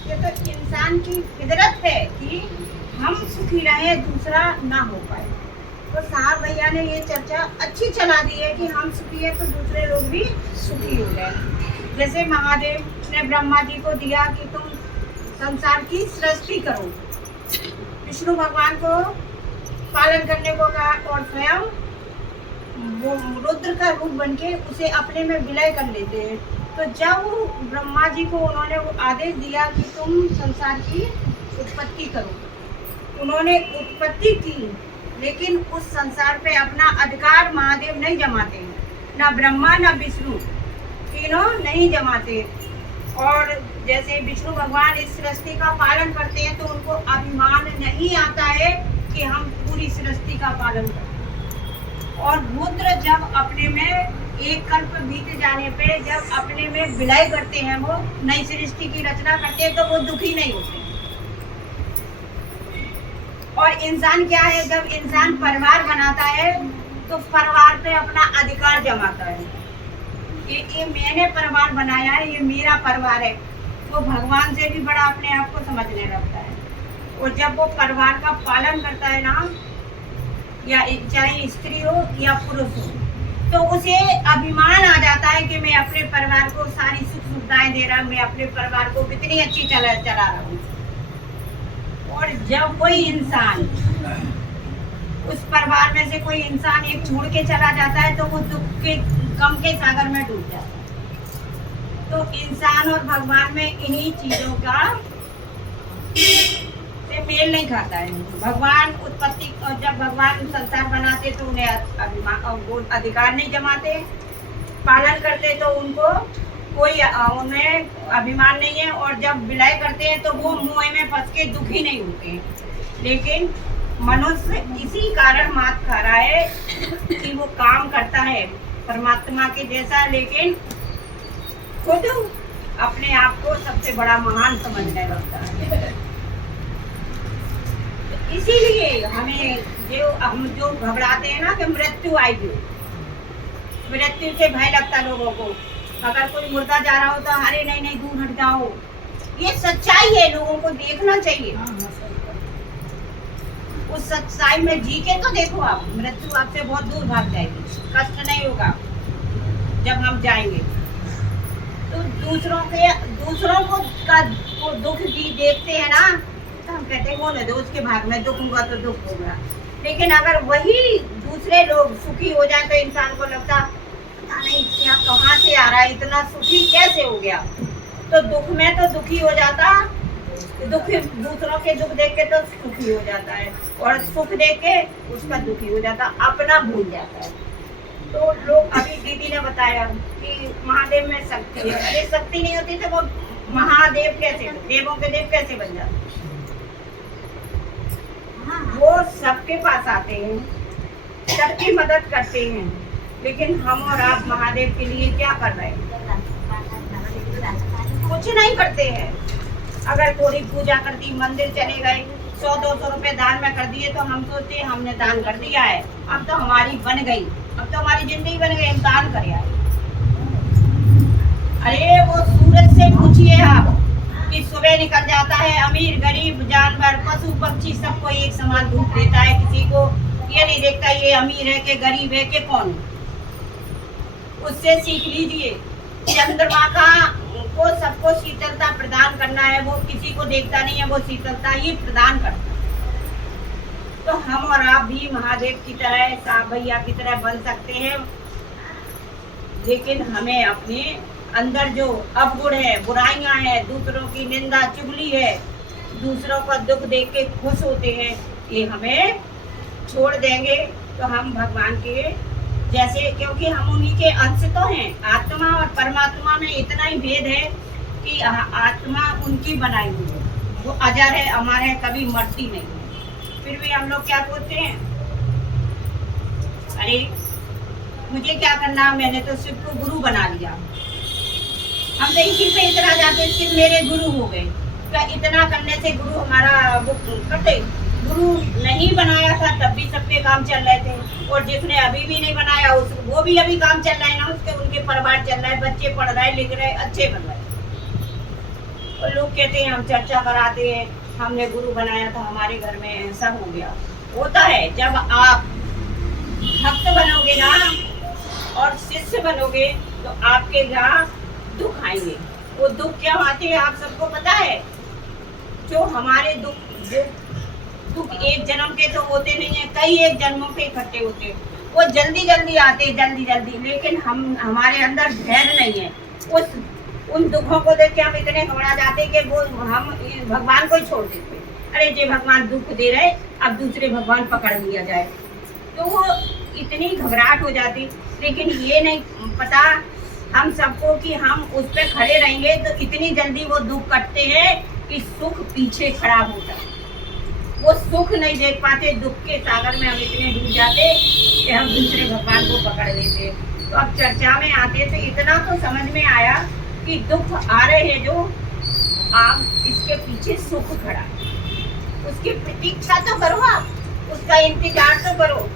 ये तो इंसान की फितरत है कि हम सुखी रहे, दूसरा ना हो पाए। तो साहब भैया ने ये चर्चा अच्छी चला दी है कि हम सुखी है तो दूसरे लोग भी सुखी हो जाए। जैसे महादेव ने ब्रह्मा जी को दिया कि तुम संसार की सृष्टि करो, विष्णु भगवान को पालन करने को कहा और स्वयं वो रुद्र का रूप बनके उसे अपने में विलय कर लेते हैं। तो जब ब्रह्मा जी को उन्होंने वो आदेश दिया कि तुम संसार की उत्पत्ति करो, उन्होंने उत्पत्ति की, लेकिन उस संसार पे अपना अधिकार महादेव नहीं जमाते हैं, ना ब्रह्मा ना विष्णु, तीनों नहीं जमाते। और जैसे विष्णु भगवान इस सृष्टि का पालन करते हैं तो उनको अभिमान नहीं आता है कि हम पूरी सृष्टि का पालन करते हैं। और रुद्र जब अपने में एक कल्प बीत जाने पे जब अपने में विलय करते हैं, वो नई सृष्टि की रचना करते हैं, तो वो दुखी नहीं होते। और इंसान क्या है, जब इंसान परिवार बनाता है तो परिवार पे अपना अधिकार जमाता है। ये मैंने परिवार बनाया है, ये मेरा परिवार है। वो भगवान से भी बड़ा अपने आप को समझने लगता है। और जब वो परिवार का पालन करता है ना, या चाहे स्त्री हो या पुरुष हो, तो उसे अभिमान आ जाता है कि मैं अपने परिवार को सारी सुख सुविधाएं दे रहा हूँ, मैं अपने परिवार को कितनी अच्छी चला रहा हूँ। और जब कोई इंसान, उस परिवार में से कोई इंसान एक छोड़ के चला जाता है तो वो दुख के गम के सागर में डूब जाता है। तो इंसान और भगवान में इन्हीं चीजों का से मेल नहीं खाता है। भगवान उत्पत्ति, जब भगवान संसार बनाते तो उन्हें अभिमान, अधिकार नहीं जमाते, पालन करते तो उनको कोई उन्हें अभिमान नहीं है। और जब विलय करते हैं तो वो मोह में फंस के दुखी नहीं होते। लेकिन मनुष्य इसी कारण मात खा रहा है कि वो काम करता है परमात्मा के जैसा, लेकिन खुद अपने आप को सबसे बड़ा महान समझने लगता है। इसीलिए हमें हम जो घबराते हैं ना कि मृत्यु आएगी, मृत्यु से भय लगता लोगों को। अगर कोई मुर्दा जा रहा हो तो अरे नहीं नहीं दूर हट जाओ, ये सच्चाई है, लोगों को देखना चाहिए। उस सच्चाई में जी के तो देखो, आप मृत्यु आपसे बहुत दूर भाग जाएगी, कष्ट नहीं होगा जब हम जाएंगे। तो दूसरों को दुख जी देखते हैं ना, तो हम कहते हैं वो न दो, उसके भाग में दुख होगा तो दुख होगा। लेकिन अगर वही दूसरे लोग सुखी हो जाए तो इंसान को लगता नहीं यहाँ कहाँ से आ रहा है, इतना सुखी कैसे हो गया। तो दुख में तो दुखी हो जाता, दूसरों के दुख देख के तो सुखी हो जाता है, और सुख देख के उसका दुखी हो जाता, अपना भूल जाता है। तो लोग, अभी दीदी ने बताया कि महादेव में शक्ति है, अरे शक्ति नहीं होती तो वो महादेव कैसे, देवों के देव कैसे बन जाते। वो सबके पास आते हैं, सबकी मदद करते हैं, लेकिन हम और आप महादेव के लिए क्या कर रहे हैं? कुछ नहीं करते हैं। अगर थोड़ी पूजा कर दी, मंदिर चले गए, 100-200 रुपए दान में कर दिए तो हम सोचते हमने दान कर दिया है, अब तो हमारी बन गई, अब तो हमारी जिंदगी बन गई, हम दान कर आए। अरे वो सूरज से पूछिए आप कि सुबह निकल जाता है, अमीर गरीब जानवर पशु पक्षी सबको एक समान धूप देता है, किसी को ये नहीं देखता ये अमीर है कि गरीब है कि कौन। उससे सीख लीजिए, चंद्रमा को सबको शीतलता प्रदान करना है, वो किसी को देखता नहीं है, वो शीतलता ही प्रदान करता है। तो हम और आप भी महादेव की तरह, साहब भैया की तरह बन सकते हैं, लेकिन हमें अपने अंदर जो अवगुण है, बुराइयां हैं, दूसरों की निंदा चुगली है, दूसरों का दुख देख के खुश होते हैं, ये हमें छोड़ देंगे तो हम भगवान के जैसे, क्योंकि हम उन्हीं के अंश तो हैं। आत्मा और परमात्मा में इतना ही भेद है कि आत्मा उनकी बनाई हुई है, वो अजर है, अमर है, कभी मरती नहीं है। फिर भी हम लोग क्या सोचते हैं, अरे मुझे क्या करना, मैंने तो शिव को गुरु बना लिया। हम तो इसी पे इतना जाते हैं, शिव मेरे गुरु हो गए। क्या इतना करने से गुरु हमारा वो करते? गुरु नहीं बनाया था तब भी सबके काम चल रहे थे, और जिसने अभी भी नहीं बनाया वो भी अभी काम चल रहा है ना, उसके उनके परिवार चल रहा है, बच्चे पढ़ रहे लिख रहे अच्छे बन रहे। और लोग कहते हैं हम चर्चा कराते हैं, हमने गुरु बनाया था, हमारे घर में ऐसा हो गया। होता है, जब आप भक्त बनोगे ना और शिष्य बनोगे तो आपके यहाँ दुख आएंगे। वो दुख क्या आते हैं आप सबको पता है? जो हमारे दुख एक जन्म के तो होते नहीं है, कई एक जन्मों के इकट्ठे होते हैं। वो जल्दी जल्दी आते, जल्दी जल्दी, लेकिन हमारे अंदर धैर्य नहीं है। उन दुखों को देख के हम इतने घबरा जाते कि वो हम भगवान को ही छोड़ देते। अरे ये भगवान दुख दे रहे, अब दूसरे भगवान पकड़ लिया जाए, तो वो इतनी घबराहट हो जाती। लेकिन ये नहीं पता हम सबको कि हम उस पर खड़े रहेंगे तो इतनी जल्दी वो दुख कटते हैं कि सुख पीछे खड़ा होता है। वो सुख नहीं देख पाते, दुख के सागर में हम इतने डूब जाते कि हम दूसरे भगवान को पकड़ लेते। तो अब चर्चा में आते तो इतना तो समझ में आया कि दुख आ रहे हैं जो, आप इसके पीछे सुख खड़ा, उसकी प्रतीक्षा तो करो, आप उसका इंतजार तो करो।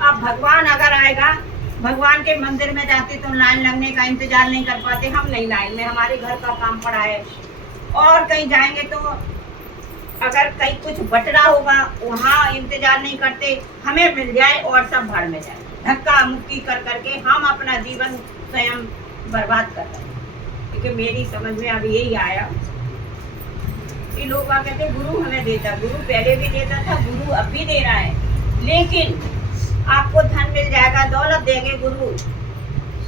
अब भगवान अगर आएगा, भगवान के मंदिर में जाते तो लाइन लगने का इंतजार नहीं कर पाते, हम नहीं लाइन में, हमारे घर का काम पड़ा है। और कहीं जाएंगे तो अगर कहीं कुछ बटरा होगा वहाँ इंतजार नहीं करते, हमें मिल जाए और सब भाड़ में जाए। धक्का मुक्की कर करके हम अपना जीवन स्वयं बर्बाद कर रहे हैं। क्योंकि मेरी समझ में अब यही आया कि लोग कहते गुरु हमें देता, गुरु पहले भी देता था, गुरु अब भी दे रहा है, लेकिन आपको धन मिल जाएगा, दौलत देंगे गुरु,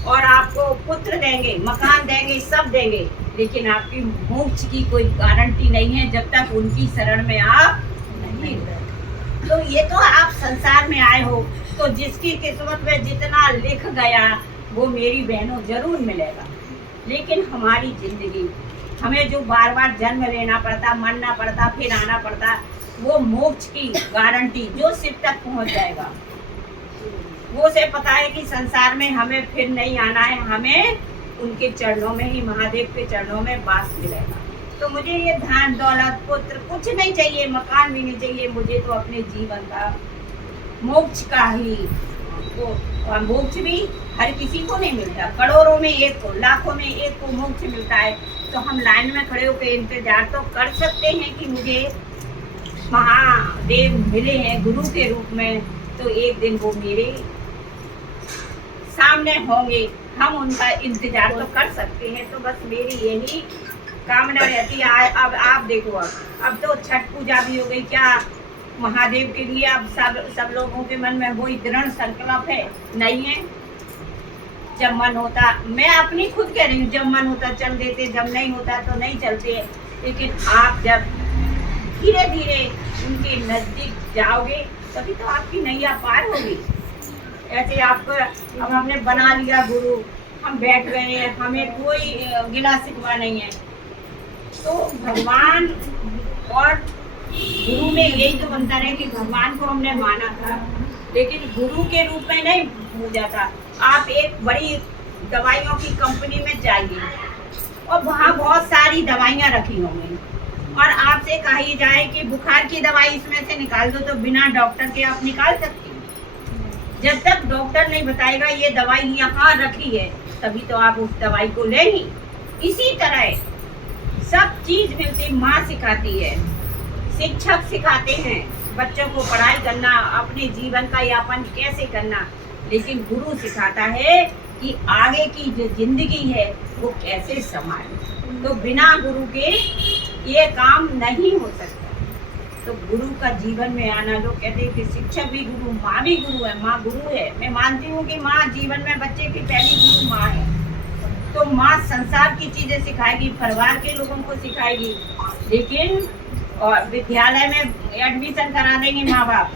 और आपको पुत्र देंगे, मकान देंगे, सब देंगे, लेकिन आपकी मोक्ष की कोई गारंटी नहीं है जब तक उनकी शरण में आप नहीं। तो ये तो आप संसार में आए हो, तो जिसकी किस्मत में जितना लिख गया वो मेरी बहनों जरूर मिलेगा। लेकिन हमारी जिंदगी, हमें जो बार बार जन्म लेना पड़ता, मरना पड़ता, फिर आना पड़ता, वो मोक्ष की गारंटी जो शिव तक पहुंच जाएगा, वो से पता है कि संसार में हमें फिर नहीं आना है, हमें उनके चरणों में ही, महादेव के चरणों में वास मिलेगा। तो मुझे ये धन दौलत पुत्र कुछ नहीं चाहिए, मकान भी नहीं चाहिए, मुझे तो अपने जीवन का मोक्ष का ही, वो मोक्ष भी हर किसी को नहीं मिलता, करोड़ों में एक को, लाखों में एक को मोक्ष मिलता है। तो हम लाइन में खड़े होकर इंतजार तो कर सकते हैं कि मुझे महादेव मिले हैं गुरु के रूप में, तो एक दिन वो मेरे सामने होंगे, हम उनका इंतजार तो कर सकते हैं। तो बस मेरी यही कामना रहती है। अब आप देखो, अब तो छठ पूजा भी हो गई, क्या महादेव के लिए अब सब लोगों के मन में वही दृढ़ संकल्प है नहीं है? जब मन होता, मैं अपनी खुद कह रही हूँ, जब मन होता चल देते, जब नहीं होता तो नहीं चलते। लेकिन आप जब धीरे धीरे उनके नजदीक जाओगे तभी तो आपकी नैया पार होगी। ऐसे आपको अब हमने बना लिया गुरु, हम बैठ गए, हमें कोई गिला शिकवा नहीं है, तो भगवान और गुरु में यही तो बनता है कि भगवान को हमने माना था, लेकिन गुरु के रूप में नहीं पूजा था। आप एक बड़ी दवाइयों की कंपनी में जाइए और वहाँ बहुत सारी दवाइयाँ रखी होंगी, और आपसे कही जाए कि बुखार की दवाई इसमें से निकाल दो, तो बिना डॉक्टर के आप निकाल सकते हैं। जब तक डॉक्टर नहीं बताएगा ये दवाई यहाँ रखी है, तभी तो आप उस दवाई को लेंगे। इसी तरह सब चीज मिलती, माँ सिखाती है, शिक्षक सिखाते हैं बच्चों को पढ़ाई करना, अपने जीवन का यापन कैसे करना, लेकिन गुरु सिखाता है कि आगे की जो जिंदगी है वो कैसे संभाले। तो बिना गुरु के ये काम नहीं हो सकता। तो गुरु का जीवन में आना, लोग कहते हैं कि शिक्षक भी गुरु, माँ भी गुरु है, माँ गुरु है। मैं मानती हूँ कि माँ जीवन में बच्चे की पहली गुरु माँ है। तो माँ संसार की चीजें सिखाएगी, परिवार के लोगों को सिखाएगी, लेकिन और विद्यालय में एडमिशन करा देंगे माँ बाप,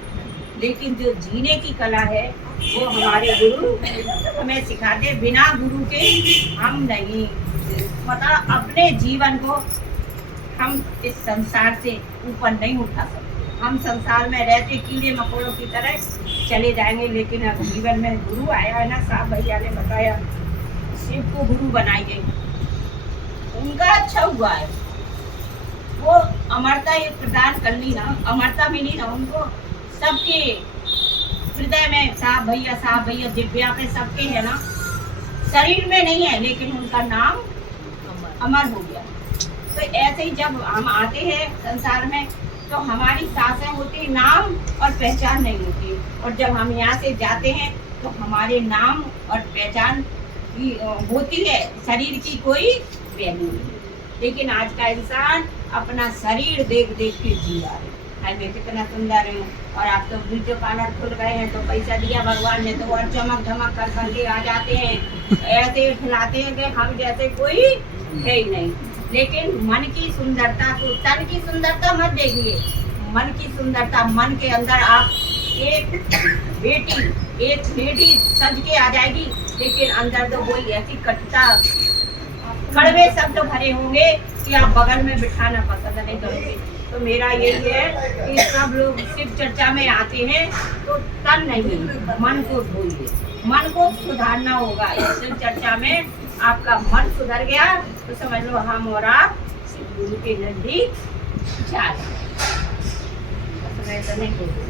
लेकिन जो जीने की कला है वो हमारे गुरु हमें सिखाते। बिना गुरु के हम नहीं, मतलब अपने जीवन को हम इस संसार से ऊपर नहीं उठा सकते। हम संसार में रहते कीड़े मकोड़ों की तरह चले जाएंगे, लेकिन अब जीवन में गुरु आया है ना, साहब भैया ने बताया, शिव को गुरु बनाइए, उनका अच्छा हुआ है, वो अमरता ये प्रदान कर ली ना, अमरता मिली ना उनको, सबके हृदय में साहब भैया दिव्या पे सबके है ना, शरीर में नहीं है, लेकिन उनका नाम अमर हो गया। तो ऐसे ही जब हम आते हैं संसार में तो हमारी सांसें होती नाम और पहचान नहीं होती, और जब हम यहाँ से जाते हैं तो हमारे नाम और पहचान की होती है, शरीर की कोई वैल्यू नहीं। लेकिन आज का इंसान अपना शरीर देख देख के जी रहा है, मैं कितना सुंदर हूँ, और आप तो ब्यूटी पार्लर खुल गए हैं तो पैसा दिया भगवान ने तो और चमक धमक कर करके आ जाते हैं, ऐसे खिलाते हैं कि हम जैसे कोई है ही नहीं। लेकिन मन की सुंदरता को, तन की सुंदरता मत देखिए, मन की सुंदरता, मन के अंदर आप एक बेटी, एक लेडी सज के आ जाएगी, लेकिन अंदर तो वही ऐसी कटुता, कड़वे शब्द भरे होंगे कि आप बगल में बिठाना पसंद नहीं करोगे। तो मेरा यही है कि सब लोग शिव चर्चा में आते हैं तो तन नहीं, मन को धोइए, मन को सुधारना होगा। इस शिव चर्चा में आपका मन सुधर गया तो समझ लो हम और आप शिव गुरु के नजदीक जा रहे हैं।